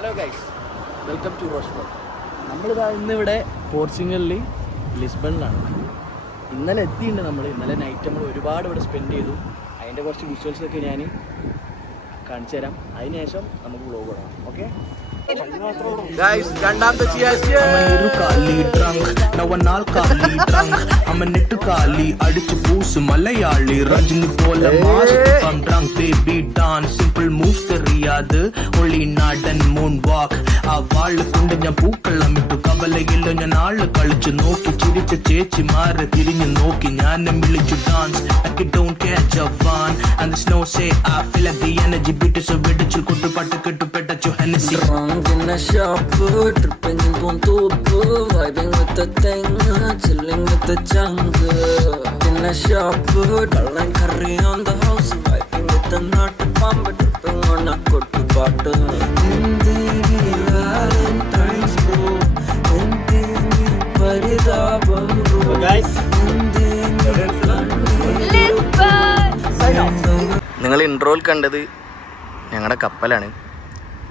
Hello guys welcome to റോഷ്ബോൾ നമ്മളിതാ ഇന്നിവിടെ പോർച്ചുഗലിൽ ലിസ്ബണിലാണ്. ഇന്നലെ എത്തിയിട്ടുണ്ട് നമ്മൾ ഇന്നലെ നൈറ്റ് നമ്മൾ ഒരുപാട് ഇവിടെ സ്പെൻഡ് ചെയ്തു. അതിന്റെ കുറച്ച് വിഷ്വൽസൊക്കെ ഞാൻ കാണിച്ചു തരാം അതിനുശേഷം നമുക്ക് വ്ലോഗ് തുടങ്ങാം ഓക്കെ ഗൈസ് രണ്ടാമത്തെ അമനിട്ട് കാലി അടിച്ചു പൂസ് മലയാളി രജനി പോലെ സിമ്പിൾ മൂവ്സ് അറിയാത് ഒളി നാടൻ മൂൺ വാക്ക് ആ വാൾ കൊണ്ട് ഞാൻ പൂക്കളമിട്ടു കവലയില്ല ഞാൻ ആൾ കളിച്ചു നോക്കി ചിരിച്ച ചേച്ചിമാരെ തിരിഞ്ഞു നോക്കി ഞാൻ വിളിച്ചു dance I don't catch a fun and the snow say I feel the energy beat so വെടിച്ചു കൊട്ടു പട്ട് കെട്ടു കെട്ടുപെട്ടു Hennessy. Drunk in the shop, tripping in Pontopo, vibing with the thing, chilling with the jungle. In the shop, dull and curry on the house, vibing with the nut pump, tripping on a good bottle. In the Valentine's Row, in the Paridabam in the നിങ്ങൾ ഇൻട്രോയിൽ കണ്ടത് ഞങ്ങളുടെ കപ്പലാണ്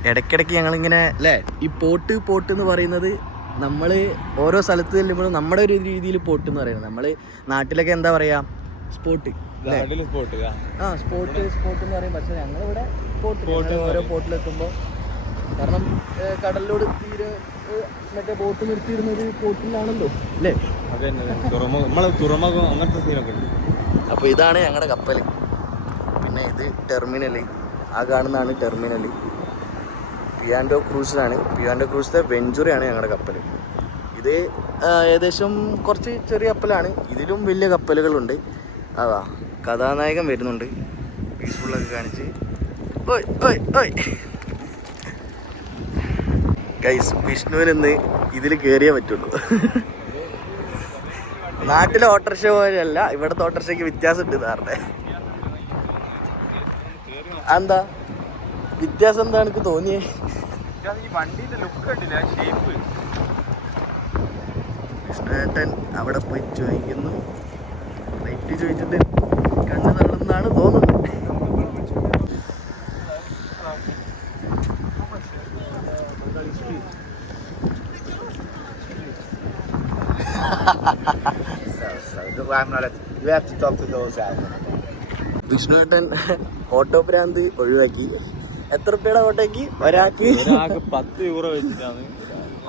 ഇടയ്ക്കിടയ്ക്ക് ഞങ്ങളിങ്ങനെ അല്ലേ? ഈ pot pot എന്ന് പറയുന്നത് നമ്മൾ ഓരോ സ്ഥലത്ത് ചെല്ലുമ്പോഴും നമ്മുടെ ഒരു രീതിയിൽ പോട്ട് എന്ന് പറയുന്നത്. നമ്മൾ നാട്ടിലൊക്കെ എന്താ പറയുക സ്പോട്ട് ആ. സ്പോട്ട് സ്പോട്ട് എന്ന് പറയും. പക്ഷേ ഞങ്ങളിവിടെ പോട്ട് ഓരോ പോട്ടിലെത്തുമ്പോൾ കാരണം കടലിലോട് തീരെ മറ്റേ ബോട്ട് നിർത്തിയിരുന്നത് പോട്ടിലാണല്ലോ അല്ലേ? തുറമുഖം അങ്ങനത്തെ സീനൊക്കെ ഉണ്ട്. അപ്പോൾ ഇതാണ് ഞങ്ങളുടെ കപ്പൽ പിന്നെ ഇത് ടെർമിനൽ ആ കാണുന്നതാണ് ടെർമിനൽ പിയാൻഡോ ക്രൂസിലാണ്. പിയാൻഡോ ക്രൂസിലെ വെഞ്ചുറിയാണ് ഞങ്ങളുടെ കപ്പൽ ഇത് ഏകദേശം കുറച്ച് ചെറിയ കപ്പലാണ്. ഇതിലും വലിയ കപ്പലുകളുണ്ട്. അതാ കഥാനായകൻ വരുന്നുണ്ട്. പീസ്ഫുള്ളൊക്കെ കാണിച്ച്. ഓയ് ഓയ് ഓയ്. ഗൈസ് വിഷ്ണുവിനിന്ന് ഇതിൽ കയറിയേ പറ്റുള്ളൂ. നാട്ടിലെ ഓട്ടോറിക്ഷ പോലെയല്ല ഇവിടുത്തെ ഓട്ടോറിക്ഷയ്ക്ക് വ്യത്യാസം ഉണ്ട് സാറിന്റെ എന്താ? വ്യത്യാസം എന്താ തോന്നിയേ? ഈ വണ്ടിന്റെ ലുക്ക് കണ്ടില്ല? ഷേപ്പ് കൃഷ്ണേട്ടൻ അവിടെ പോയി ചോദിക്കുന്നു. റേറ്റ് ചോദിച്ചിട്ട് കണ്ണു തള്ളുന്നാണ് തോന്നുന്നത്. വിഷ്ണുവേട്ടൻ ഓട്ടോ ഭ്രാന്ത് ഒഴിവാക്കി. എത്ര റുപ്യയുടെ കോട്ടയ്ക്ക് ഒരാൾക്ക് ഒരാൾക്ക് പത്ത് യൂറോ വെച്ചിട്ടാണ്.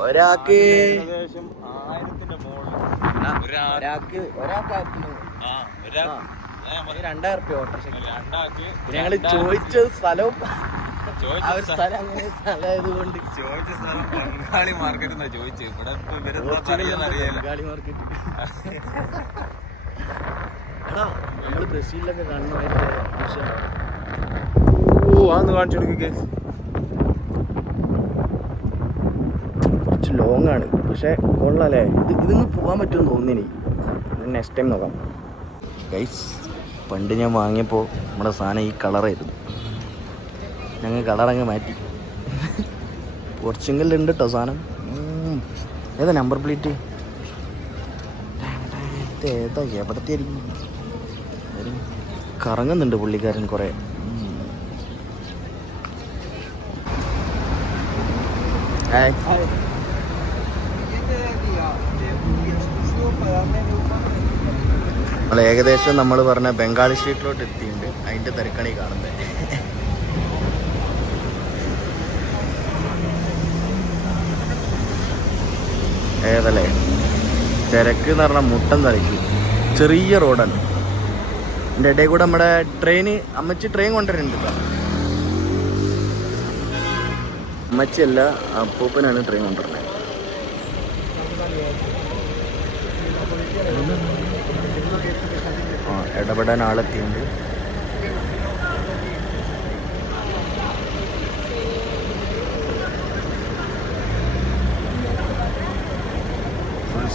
ഒരാൾക്ക് ഏകദേശം ആയിരത്തിന്റെ മുകളിൽ ഒരാൾക്ക് ഒരാൾക്ക് രണ്ടായിരം റുപ്യ രണ്ടാൾക്ക് ഞങ്ങൾ ചോദിച്ച സ്ഥലവും ചോദിച്ച സ്ഥലം ബംഗാളി മാർക്കറ്റ് എന്നാ ചോദിച്ചു. ഇവിടെ ഇപ്പൊ ഇവരെന്താ പോർച്ചുഗലിൽ ബംഗാളി മാർക്കറ്റ് എടാ നമ്മൾ ബ്രസീലിലൊക്കെ കാണുന്ന അതൊന്ന് കാണിച്ചു കുറച്ച് ലോങ് ആണ്. പക്ഷെ കൊള്ളാലേ ഇത് ഇതിന്ന് പോകാൻ പറ്റുമെന്ന് തോന്നിനി നെക്സ്റ്റ് ടൈം നോക്കാം. ഗൈസ് പണ്ട് ഞാൻ വാങ്ങിയപ്പോൾ നമ്മുടെ സാധനം ഈ കളറായിരുന്നു ഞങ്ങൾ കളറങ്ങ് മാറ്റി. പോർച്ചുഗലിൽ ഉണ്ട് കേട്ടോ സാധനം. ഏതാ നമ്പർ പ്ലേറ്റ് ഏതാ? എവിടത്തെ കറങ്ങുന്നുണ്ട് പുള്ളിക്കാരൻ കുറേ. ഹായ് നമ്മൾ ഏകദേശം നമ്മൾ പറഞ്ഞ ബംഗാളി സ്ട്രീറ്റിലോട്ട് എത്തിയിട്ടുണ്ട്. അതിന്റെ തിരക്കണി കാണുന്നത്. ഏതല്ലേ? തിരക്ക് എന്ന് പറഞ്ഞാൽ മുട്ടൻ തിരക്കി ചെറിയ റോഡാണ്. എന്റെ ഇടയിൽ കൂടെ നമ്മുടെ ട്രെയിന് അമ്മച്ചി ട്രെയിൻ കൊണ്ടുവരുന്നുണ്ട് കേട്ടോ അമ്മച്ചിയല്ല അപ്പൂപ്പനാണ് ട്രെയിൻ കൊണ്ടുവരുന്നത് ആ ഇടപെടാൻ ആളെത്തിയുണ്ട്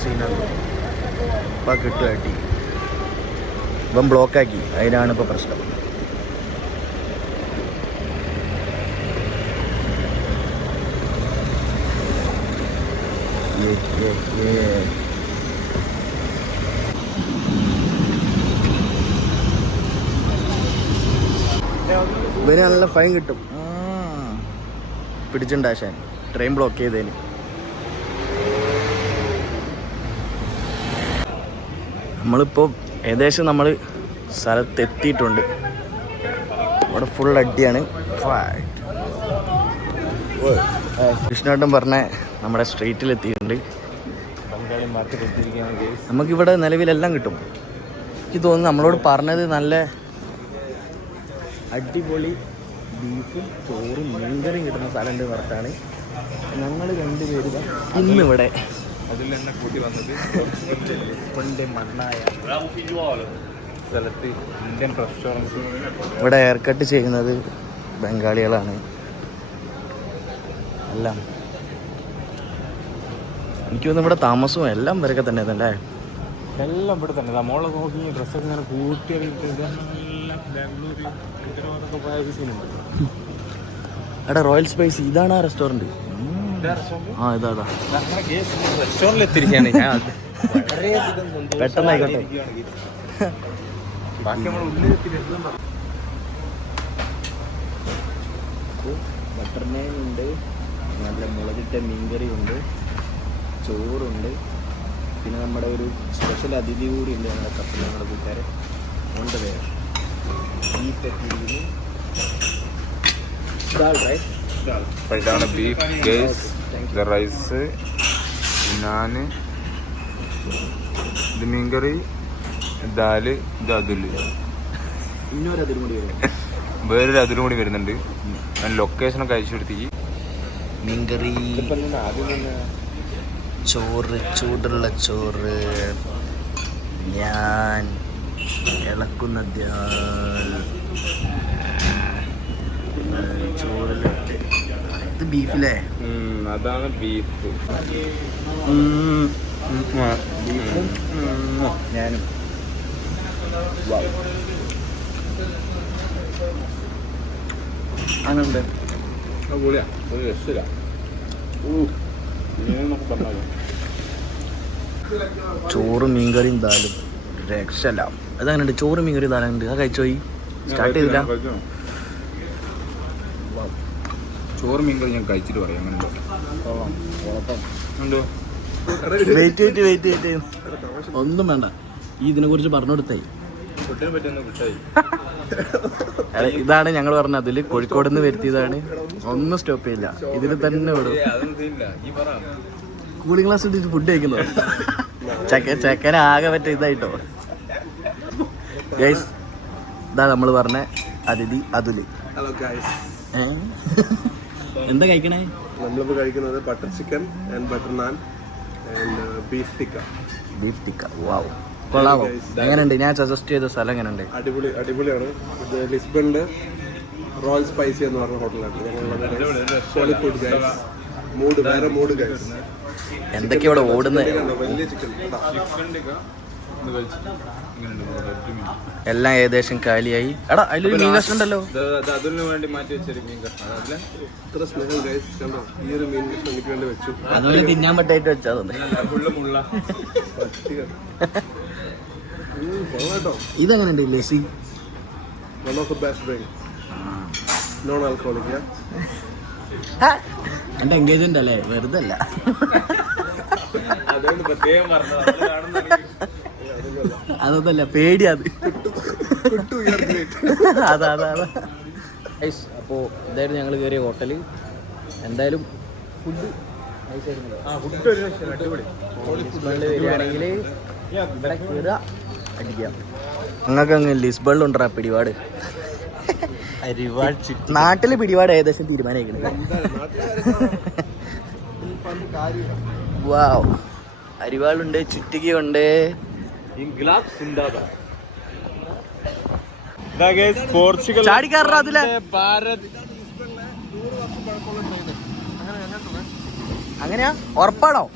സീനാണ് ഇപ്പം കിട്ടുമായിട്ട് ഇപ്പം ബ്ലോക്കാക്കി അതിനാണ് ഇപ്പോൾ പ്രശ്നം. ഇവന് നല്ല ഫൈൻ കിട്ടും. പിടിച്ചിണ്ടാശാൻ ട്രെയിൻ ബ്ലോക്ക് ചെയ്തേന്. നമ്മളിപ്പോൾ ഏകദേശം നമ്മൾ സ്ഥലത്തെത്തിയിട്ടുണ്ട്. ഇവിടെ ഫുൾ അടിയാണ്. കൃഷ്ണേട്ടൻ പറഞ്ഞ നമ്മുടെ ഗൈസ് നമുക്കിവിടെ നിലവിലെല്ലാം കിട്ടും. എനിക്ക് തോന്നുന്നു നമ്മളോട് പറഞ്ഞത് നല്ല അടിപൊളി ബീഫും ചോറും മീൻകറിയും കിട്ടുന്ന സ്ഥലമുണ്ട് പറഞ്ഞാണ് ഞങ്ങൾ രണ്ടുപേരും ഇന്നിവിടെ. അതിൽ കൂട്ടി വന്നത് കൊണ്ട് മണ്ണായ. സ്ഥലത്ത് ഇന്ത്യൻ റെസ്റ്റോറന്റ് ഇവിടെ ഹെയർ കട്ട് ചെയ്യുന്നത് ബംഗാളികളാണ്. എല്ലാം എനിക്ക് തോന്നുന്നു ഇവിടെ താമസവും എല്ലാം ഇവരൊക്കെ തന്നെ അല്ലേ എല്ലാം ഇവിടെ തന്നെ നമ്മളെ നോക്കി ഡ്രസ്സൊക്കെ ഇങ്ങനെ കൂട്ടി എടാ റോയൽ സ്പൈസ് ഇതാണ് ആ റെസ്റ്റോറന്റ് ആ ഇതാടാ ഇതാ. റെസ്റ്റോറന്റിൽ എത്തിയിരിക്കുകയാണ്. ഞാൻ പെട്ടെന്നായിക്കോട്ടെ ബാക്കി നമ്മൾ ഉള്ളിലെത്തി ബട്ടർ നാൻ ഉണ്ട്. നല്ല മുളകിട്ട മീൻകറി ഉണ്ട്. ചോറുണ്ട്. പിന്നെ നമ്മുടെ ഒരു സ്പെഷ്യൽ അതിഥി കൂടി ഉണ്ട് ഞങ്ങളുടെ കപ്പിൽ ഞങ്ങളുടെ കൂട്ടുകാരെ. ഉണ്ട് പേര് ബീഫ് എത്തിയിരിക്കുന്നു ഇതാണ് ബീഫ് ഗേസ് ദ റൈസ് നാന് ഇത് മീൻകറി ദാൽ ഇത് അതിൽ. ഇന്നൊരു അതിലും കൂടി വരും. വേറൊരു അതിലും കൂടി വരുന്നുണ്ട്. ഞാൻ ലൊക്കേഷനൊക്കെ അയച്ചു കൊടുത്തേക്ക്. മീൻകറി. ചോറ് ചൂടുള്ള ചോറ്. ഞാൻ ഇളക്കുന്ന ചോറിലിട്ട്. ഇത് ബീഫിലേ? അതാണ് ബീഫ്. ഞാനും. പൊളിയാ ഒരു പറഞ്ഞാൽ ചോറും മീൻകറിയും ദാലും രക്ഷല്ല അതങ്ങനെയുണ്ട്? ചോറും മീൻകറിയും ദാലുണ്ട് അത് കഴിച്ചോയി സ്റ്റാർട്ട് ചെയ്തില്ല? ചോറ് മീൻകറി ഞാൻ കഴിച്ചിട്ട് പറയാം. അങ്ങനെ വെയിറ്റ് വെയിറ്റ് വെയിറ്റ് വെയിറ്റ് ഒന്നും വേണ്ട. ഈ ഇതിനെ കുറിച്ച് പറഞ്ഞു കൊടുത്തായി പറ്റുന്ന കിട്ടായി. ഇതാണ് ഞങ്ങൾ പറഞ്ഞ അതിൽ കോഴിക്കോട് നിന്ന് വരുത്തിയതാണ്. ഒന്നും സ്റ്റോപ്പ് ചെയ്യില്ല. ഇതിൽ തന്നെ വിടും. അതൊന്നും ഈ പറ. കൂളിംഗ് ഗ്ലാസ് ഇട്ടിട്ട് ഫുഡ് കഴിക്കുന്നു? ചെക്കൻ ചെക്കൻ ആകെ പറ്റ ഇതായിട്ടോ. ഗൈസ് ഇതാ നമ്മൾ പറഞ്ഞ അതിഥി അതുൽ. എന്താ കഴിക്കണേ? നമ്മളിപ്പോ കഴിക്കുന്നത് butter chicken and butter naan and beef tikka beef tikka wow കൊള്ളാവോ? എങ്ങനെയുണ്ട് ഞാൻ സജസ്റ്റ് ചെയ്ത സ്ഥലം എങ്ങനെയുണ്ട് അടിപൊളി അടിപൊളിയാണ്. ഇത് ലിസ്ബണിൽ റോയൽ സ്പൈസി എന്ന് പറഞ്ഞ ഹോട്ടലാണ് മൂഡ് വേറെ മൂഡ് ഗൈസ് എന്തൊക്കെയാ ഇവിടെ ഓടുന്നത്? എല്ലാം ഏകദേശം കാലിയായി. എടാ അതിലൊരു മീൻ കഷ്ണം ഉണ്ടല്ലോ. അതിനു വേണ്ടി മാറ്റി വെച്ചൊരു മീൻ കഷ്ണം അതല്ലേ ഇത്ര സ്നേഹം കണ്ടോ? ഈ ഒരു മീൻ കഷ്ണം എനിക്ക് വേണ്ടി വെച്ചു. അതുപോലെ തിന്നാൻ പറ്റായിട്ട് വെച്ചാ തന്നെ ഫുള്ള് മുള്ള കേട്ടോ ഇതെങ്ങനെയുണ്ട് lassi one of the best drink non alcoholic എന്റെ എൻഗേജ്മെന്റ് അല്ലേ? വെറുതെ അല്ല അതൊന്നല്ല പേടി അത്. അതാ അതാ അതാ. അപ്പോൾ ഇതായിരുന്നു ഞങ്ങൾ കയറിയ ഹോട്ടൽ എന്തായാലും ഫുഡ് ലിസ്ബണിൽ വരികയാണെങ്കിൽ ഇവിടെ കയറുക അടിക്കാം. നിങ്ങൾക്ക് അങ്ങ് ഉണ്ടാ പിടിപാട്? നാട്ടിൽ പിടിപാട് ഏകദേശം തീരുമാനിക്കുന്നത് വാവ്. അരിവാളുണ്ട് ചുറ്റികയുണ്ട്. പോർച്ചുഗൽ ചാടിക്കാറാ അതിലെ. ഭാരത്. അങ്ങനെയാ? ഉറപ്പാണോ?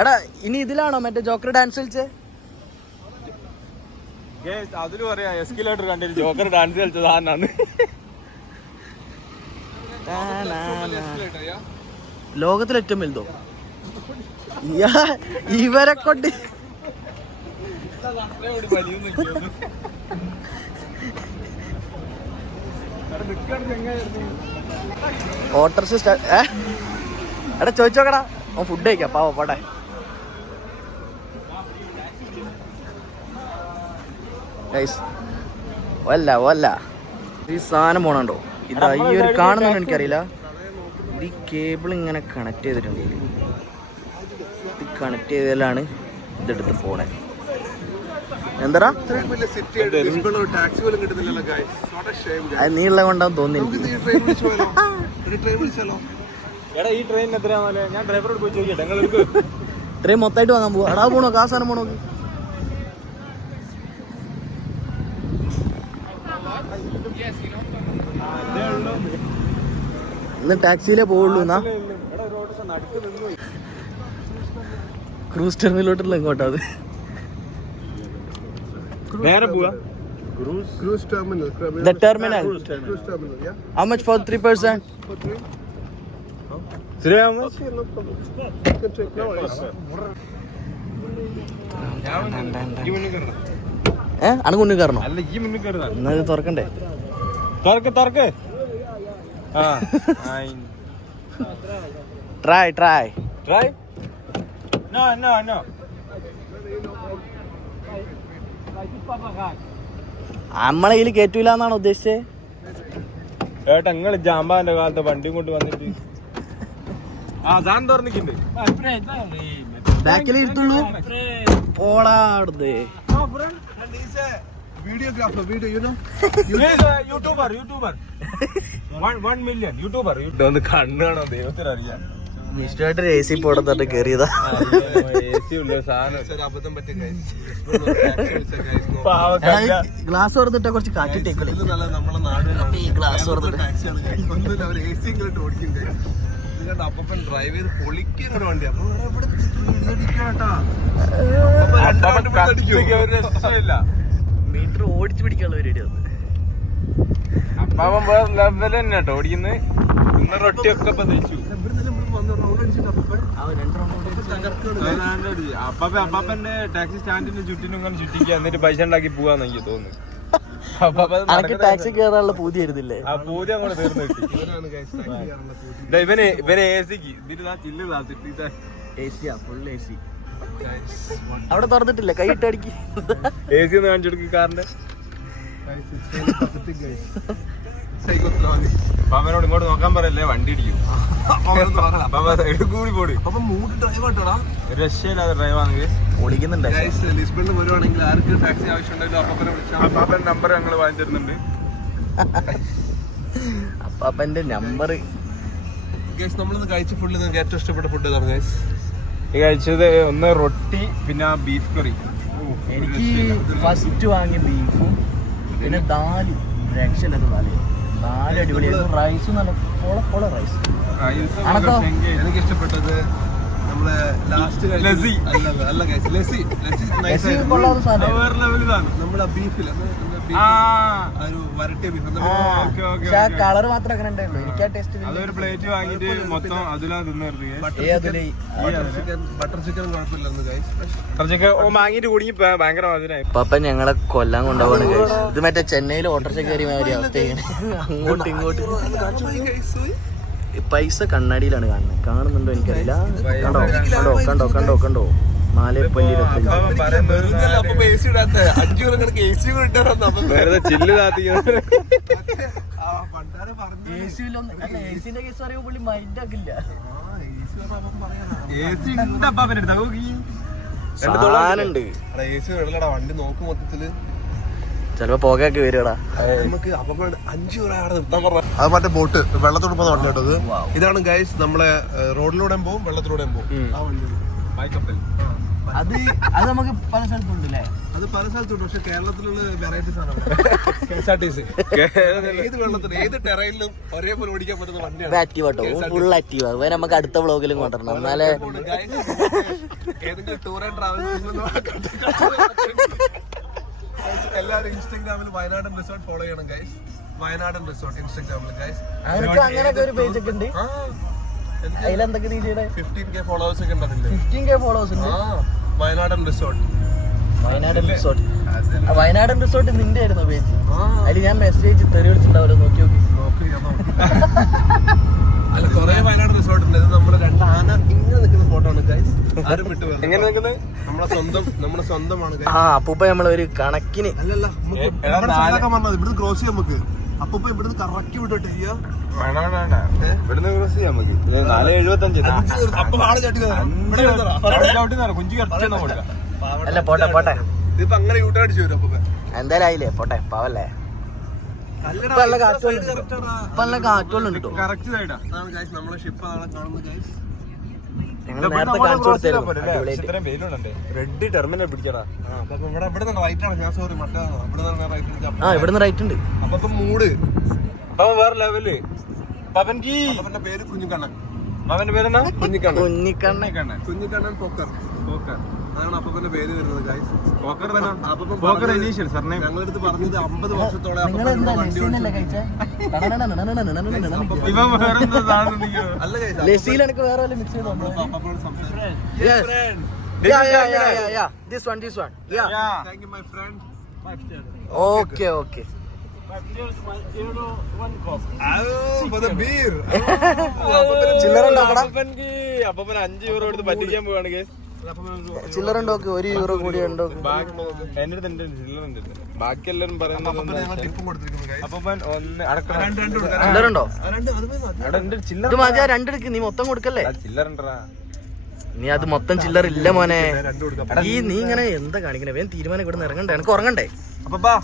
എടാ ഇനി ഇതിലാണോ മറ്റേ ജോക്കർ ഡാൻസ് കളിച്ചേ? അതിൽ പറയാ എസ്കിലേറ്റർ കണ്ടിട്ട് ജോക്കർ ഡാൻസ് കളിച്ചത് ആന്നാന്ന്. ലോകത്തിൽ ഏറ്റവും വലുതോ? ഇയാ- ഇവരെ കൊണ്ട്. ഓട്ടർസ് എടാ ചോദിച്ചോക്കടാ ഓ ഫുഡ് കഴിക്കാം. പാവ പോട്ടെ. ഗൈസ് വല്ല വല്ല. ഈ സാധനം പോണുണ്ടോ? ഇതാ ഈ ഒരു കാണുന്നുണ്ടോ എനിക്കറിയില്ല. ഇത് ഈ കേബിൾ ഇങ്ങനെ കണക്ട് ചെയ്തിട്ടുണ്ട് ഇത് കണക്ട് ചെയ്തതിലാണ് ഇതെടുത്ത് പോണേ. എന്താ നീ ഉള്ള കൊണ്ടാന്ന് തോന്നി ട്രെയിൻ മൊത്തമായിട്ട് വാങ്ങാൻ പോവാ. എടാ പോണോ? കാസാനം പോണോ? ഇന്ന് ടാക്സിയിലേ പോവുള്ളൂ എന്നാ. ക്രൂസ് ടെർമിനലോട്ടുള്ള ഇങ്ങോട്ടാ അത്. നേരെ പോവാ? മുന്നിൽ കയറണം? എന്നാ ഇത് തുറക്കണ്ടേ? തുറക്ക് തുറക്ക്. ആ try try try no no no നമ്മളെ കയ്യിൽ കേറ്റൂല എന്നാണ് ഉദ്ദേശിച്ചത് ഏട്ടാ നിങ്ങൾ ജാമ്പാന്റെ കാലത്ത് വണ്ടി കൊണ്ട് വന്നിട്ട്. ആ സാൻ തുറന്നിട്ടുണ്ട് ബാക്കിൽ ഇരുത്തുള്ളൂ. പോളാടുന്നേ videographer no YouTuber YouTuber one million YouTuber ഒന്ന് കണ്ണാണോ? ദൈവത്തിനറിയാം ഇഷ്ടമായിട്ട് എ സി പോടത്തോട്ട് കയറിയതാ എ സി ഉള്ള സാധനം. ഒരു അബദ്ധം പറ്റിയ ഗൈസ് ലിസ്ബണിൽ ഒരു ടാക്സി വിളിച്ച ഗൈസ് നോ പാവക്കല്ല ഗ്ലാസ് തുറന്നിട്ട് കുറച്ച് കാറ്റിട്ടേക്കളെ നല്ല നമ്മളെ നാട് ഈ ഗ്ലാസ് അപ്പൻ ഡ്രൈവ് ചെയ്ത് പൊളിക്കുന്ന വണ്ടി അപ്പൊ ഇവിടെ ഇടിക്കാട്ടാ ഒരു രക്ഷയില്ല മീറ്റർ ഓടിച്ചു പിടിക്കാനുള്ള പരിപാടി വന്നു അപ്പാവൻ വേറെ ലെവൽ തന്നെ കേട്ടോ ഓടിക്കുന്നത് ഇന്ന് റൊട്ടിയൊക്കെ തേച്ചു അപ്പാപ്പ അപ്പാപ്പന്റെ ടാക്സി സ്റ്റാൻഡിന്റെ ചുറ്റിനും ഇങ്ങനെ ചുറ്റിക്കുക എന്നിട്ട് പൈസ ഉണ്ടാക്കി പോവാന്ന് എനിക്ക് തോന്നുന്നു അത് അനക്ക് ടാക്സി കയറാനുള്ള പൂതി ആയിരുന്നില്ലേ ആ പൂജ അങ്ങോട്ട് തീർന്നു കിട്ടി. പൂതി ഇവന് ഇവന് എ സിക്ക് ഇതിന് ചില്ല് താത്തിട്ട് എ സിയാ ഫുൾ എ സി അവിടെ തുറന്നിട്ടില്ല കൈ ഇട്ട് അടിക്ക്. എ സി ഒന്ന് കാണിച്ചു കൊടുക്കും കാറിന്റെ. അപ്പാപ്പനോട് ഇങ്ങോട്ട് നോക്കാൻ പറയല്ലേ വണ്ടി ഇടിക്കും. അപ്പാപ്പ സൈഡ് കൂടി പോട്. അപ്പൊ മൂഡ് ഡ്രൈവ് ആട്ടോടാ ഒരു രക്ഷയില്ലാതെ ഡ്രൈവാണെങ്കിൽ പൊളിക്കുന്നുണ്ട് ഗൈസ് ലിസ്ബണിൽ വരുവാണെങ്കിൽ ആർക്ക് ടാക്സി ആവശ്യമുണ്ടെങ്കിലും അപ്പനെ വിളിച്ചാൽ അപ്പാപ്പൻ നമ്പർ ഞങ്ങൾ വാങ്ങി തരുന്നുണ്ട്. അപ്പാപ്പന്റെ നമ്പർ ഗൈസ് നമ്മളിന്ന് കഴിച്ച ഫുഡിൽ നിങ്ങൾക്ക് ഏറ്റവും ഇഷ്ടപ്പെട്ട ഫുഡ് ഏതാണ് ഗൈസ് കഴിച്ചത് ഒന്ന് റൊട്ടി പിന്നെ ബീഫ് കറി എനിക്ക് ഫസ്റ്റ് വാങ്ങിയ ബീഫും പിന്നെ ദാൽ. രക്ഷയില്ലാത്ത ദാൽ. ദാൽ അടിപൊളിയായിരുന്നു റൈസ് നല്ല പൊള പൊള റൈസ്? എനിക്ക് ഇഷ്ടപ്പെട്ടത് നമ്മളെ ലാസ്റ്റ് ലസി അല്ല ലസി. കൊള്ളാത്ത സാധനം. വേറെ നമ്മളെ ബീഫിൽ ആ. ഒരു വരട്ടിയ ബീഫ് ഓക്കേ, ഓക്കേ, പക്ഷെ ആ കളർ മാത്രം അങ്ങനെ ഉണ്ടായിരുന്നു എനിക്ക് ആ ടേസ്റ്റ് അതൊരു പ്ലേറ്റ് വാങ്ങിട്ട് മൊത്തം അതിലാ അതിൽ ബട്ടർ ചിക്കൻ ബട്ടർ ചിക്കൻ ഓ വാങ്ങിട്ട് കുടുങ്ങി ഭയങ്കര മധുരായി പപ്പ ഞങ്ങളെ കൊല്ലാൻ കൊണ്ടുപോകണം. ഇത് മറ്റേ ചെന്നൈയിൽ ഓട്ടർച്ച കയറി മാതിരി അവസ്ഥയാണ് അങ്ങോട്ടും ഇങ്ങോട്ടും. ഈ പൈസ കണ്ണാടിയിലാണ് കാണുന്നത്. കാണുന്നുണ്ടോ എനിക്കറിയില്ല. കണ്ടോ? കണ്ടോ? കണ്ടോ? കണ്ടോ? കണ്ടോ? വെറുതെ ചില്ല് വണ്ടി നോക്കും മൊത്തത്തിൽ. ചിലപ്പോ പുകയൊക്കെ വരുവാടാ. നമുക്ക് അപ്പം അഞ്ചു അത് മറ്റേ ബോട്ട് വെള്ളത്തോട് പോകുന്ന വണ്ടി കേട്ടത്. ഇതാണ് ഗൈസ് നമ്മളെ റോഡിലൂടെ പോകും വെള്ളത്തിലൂടെ പോകും ആ വണ്ടി. അത് അത് നമുക്ക് പല സ്ഥലത്തുണ്ട് അല്ലേ? അത് പല സ്ഥലത്തുണ്ട്. പക്ഷെ കേരളത്തിലുള്ള വെറൈറ്റി ആണ് K S R T C. ഏത് വെള്ളത്തിലും ഏത് ടെറയിലും ഒരേപോലെ ഓടിക്കാൻ പറ്റുന്ന വണ്ടിയാണ്. ആക്റ്റീവ് ആട്ടോ. ഫുൾ ആക്റ്റീവ് ആകും നമുക്ക് അടുത്ത വ്ളോഗിലും കൊണ്ടുവരണം. എന്നാലേ ഏതെങ്കിലും ടൂർ ആൻഡ് ട്രാവൽസ് എല്ലാവരും ഇൻസ്റ്റാഗ്രാമിൽ വയനാടൻ റിസോർട്ട് ഫോളോ ചെയ്യണം ഗൈസ് വയനാടൻ റിസോർട്ട് ഇൻസ്റ്റാഗ്രാമിൽ ഗൈസ് അങ്ങനെയൊക്കെ ഒരു പേജ് ഒക്കെ ഉണ്ട്? അതിലെന്തൊക്കെ ഫിഫ്റ്റീൻ കെ ഫോളോവേഴ്സ് ഒക്കെ ഉണ്ട് ഫിഫ്റ്റീൻ കെ ഫോളോവേഴ്സ് ഉണ്ട്? ആ. വയനാടൻ റിസോർട്ട്. വയനാടൻ റിസോർട്ട്. വയനാടൻ റിസോർട്ട് നിന്റെ ആയിരുന്നു പേജ്. അതിൽ ഞാൻ മെസ്സേജ് തെറി വിളിച്ചിട്ടുണ്ടാവല്ലോ നോക്കി നോക്കി. അല്ല കൊറേ വയനാട് റിസോർട്ട് ഉണ്ട്. ഇത് നമ്മുടെ രണ്ട് ആന ഇങ്ങനെ നിൽക്കുന്ന ഫോട്ടോ ആണ് ഗൈസ് ആരും വിട്ടു എങ്ങനെ നിൽക്കുന്നത് നമ്മളെ സ്വന്തം നമ്മുടെ സ്വന്തമാണ് ആ അപ്പൂപ്പ നമ്മളൊരു കണക്കിന് അല്ലല്ല നമുക്ക് ഇവിടെ ക്രോസ് ചെയ്യാം നമുക്ക്. അപ്പൊ ഇപ്പൊ ഇവിടുന്ന് കറക്കി വിട്ടോട്ടെ ചെയ്യാ ഇവിടുന്ന് ക്രോസ് ചെയ്യാം നമുക്ക് നാല് എഴുപത്തഞ്ച് അപ്പൊ ആൾ ചട്ടി കുഞ്ചി കറച്ചൊന്നും കൊടുക്കാം. അല്ല പോട്ടെ പോട്ടെ. ഇതിപ്പോ അങ്ങനെ യൂട്ടർ അടിച്ചു വരും അപ്പൊ എന്തായാലും ആയില്ലേ? പോട്ടെ പാവല്ലേ? ഇപ്പൊ നല്ല കേട്ടോ. കറക്റ്റ് സൈഡാ നമ്മളെ ഷിപ്പ് ആണ് കാണുന്നത് ഗൈസ് ഞങ്ങൾ നേരത്തെ കാണിച്ചു കൊടുത്തായിരുന്നു. അടിപൊളിയായിട്ട്. ഇത്രയും വെയിലുണ്ടേ റെഡ് ടെർമിനൽ പിടിച്ചടാ. ആ ഇവിടുന്ന് റൈറ്റ് ഉണ്ട്. അപ്പൊ ഇപ്പൊ മൂട്. അപ്പൊ വേറെ ലെവൽ അവന്റെ പേര് കുഞ്ഞിക്കണ്ണൻ അവന്റെ പേരെന്നാ? കുഞ്ഞിക്കണ്ണൻ കുഞ്ഞിക്കണ്ണൻ കുഞ്ഞിക്കണ്ണൻ പൊക്കർ. പോക്കർ. അതാണ് അപ്പന്റെ പേര് വരുന്നത് ഗൈസ് ഞങ്ങളടുത്ത് പറഞ്ഞത് അമ്പത് ഓടിച്ചു ഇവൻ വേറെ? അല്ല ഗൈസ് ലസിയിൽ എനിക്ക് വേറെ വല്ല മിക്സ് ചെയ്ത്? അപ്പനോട് സംസാരിച്ചു Yes. Yeah, yeah, yeah, yeah, yeah. This one, this one. Yeah. Yeah. Thank you my friend Okay, okay. for the beer ചില്ലറ ഉണ്ടാക്കടാ അപ്പൻക്ക് അപ്പൻ അഞ്ച് യൂറോ എടുത്ത് പറ്റിക്കാൻ പോവാണ് കേസ് ചില്ലറ ഉണ്ടോക്ക്? ഒരു യൂറോ കൂടി ഉണ്ടോ എന്റെ അടുത്ത് ഉണ്ട് ചില്ലറ ഉണ്ട് ബാക്കി എല്ലാരും രണ്ട് ചില്ലറ? രണ്ടെടുക്ക് നീ മൊത്തം കൊടുക്കല്ലേ? ചില്ലറണ്ടാ നീ അത് മൊത്തം ചില്ലർ ഇല്ല മോനെ ഈ നീ ഇങ്ങനെ എന്താ കാണിക്കണേ? വേഗം തീരുമാനം ഇവിടെ ഇറങ്ങണ്ടേ? എനിക്ക് ഉറങ്ങണ്ടേ? അപ്പപ്പാ.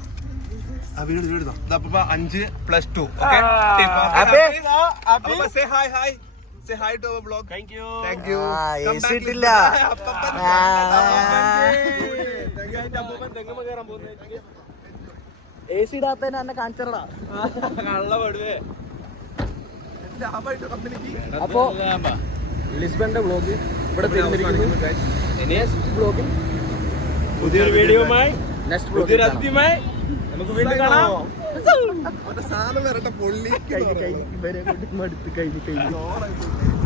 അപ്പൊ അഞ്ച് plus two say hi hi say hi to our blog thank you thank you ആ എ സി ഇട്ടില്ല. എ സി ഇടാത്തന്നെ എന്നെ കാണിച്ചടാ. കള്ള പടുവേ അപ്പോ ലിസ്ബന്റെ ബ്ലോഗ് ഇവിടെ ബ്ലോഗിൽ പുതിയൊരു വീഡിയോയുമായി നെക്സ്റ്റ് പുതിയൊരു അതിഥിയുമായി. നമുക്ക് വീണ്ടും കാണാം. സാധനം വരട്ടെ പൊള്ളി കഴിഞ്ഞ് കഴിഞ്ഞ് ഇവരെ കൊണ്ട് മടുത്ത് കഴിഞ്ഞ് കഴിഞ്ഞ്